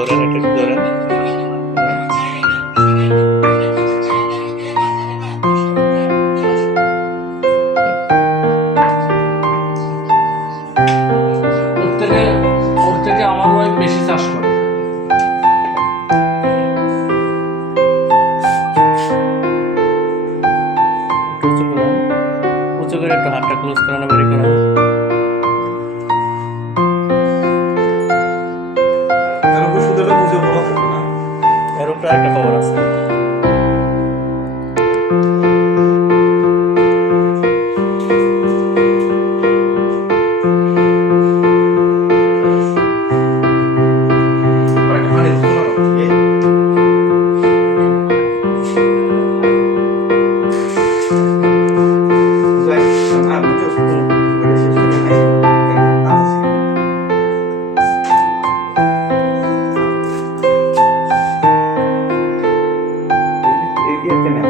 ধরেন এটা একটু ধরেন একটু হাতটা ক্লোজ করানো বেরি করানো একটা খবর আছে Dios